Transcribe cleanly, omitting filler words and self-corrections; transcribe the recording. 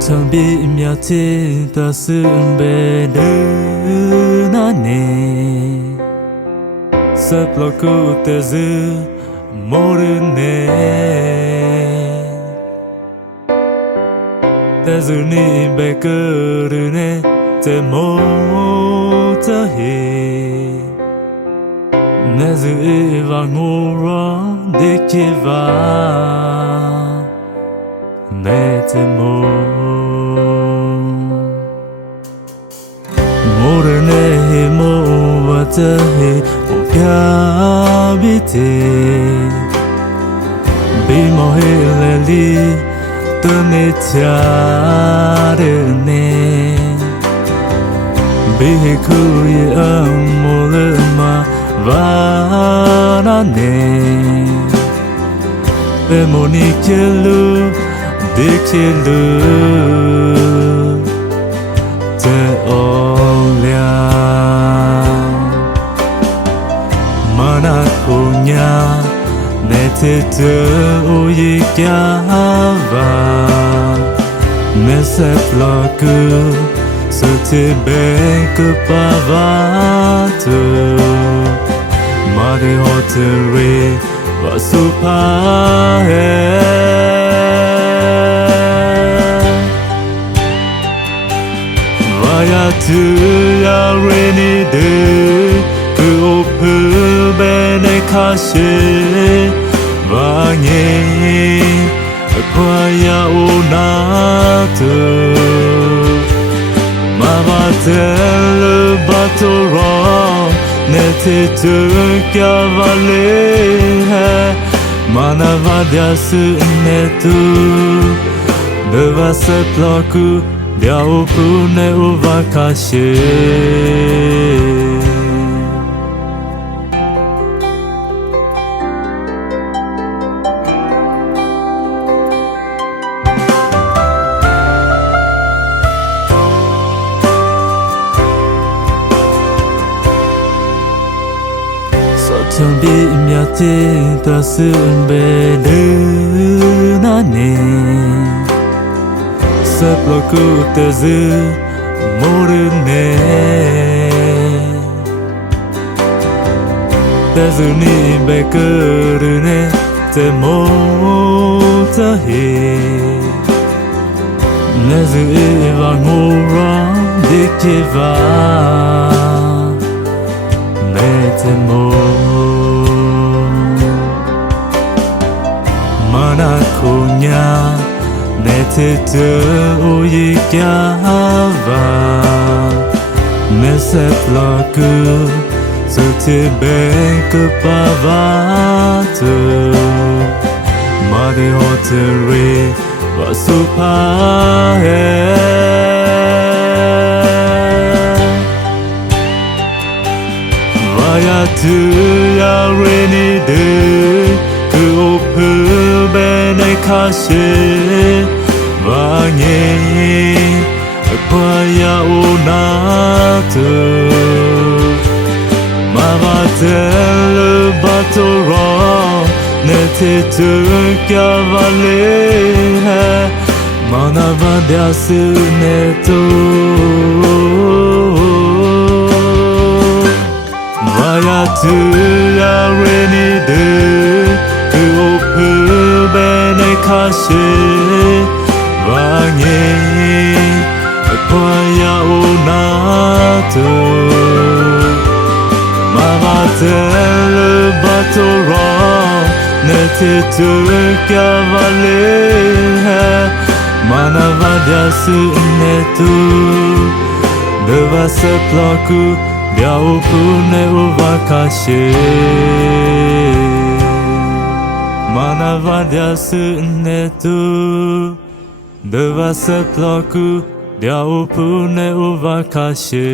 曾比秒天的是被的那年，塞不了古的是莫的呢，但是你被个的呢，在莫的黑，那是一万我让的结巴。내 때모 모르네 모와다해 오피아비테 비모힐레리 떠내차르네 비히쿠이 암몰르마 바라네 베모니켈루 Dikhilu te olia mana punya nete te uyikava nese floku sete benku pavatu mare hotere vasupahe Tu ya rainy day ku opu bene kashe vanye kwaya onatu mavatel batoro nete tu cavale manavadias netu deva se ploku Diao pune uvakashe Sotombi imyate tasimbe lunane Seploku tezi morune Tezi ni bekurune te motahe Nezi iva ngora dikeva Nete mo Mana kunya Nete te uyikava Nese floku Sute benku pavatu Mare hotere vasupahe Vaya tu ya rainy day Ku opu bene kashe Vanye kwaya onatu Mavatel batoro nete tu cavale Manavadias netu Vaya tu ya rainy day Ku opu bene kashe Vanye kwaya onatu Mavatel batoro nete tu cavale Manavadias netu deva se ploku diao pune uvakashe Manavadias netu deva se ploku diao pune uvakashe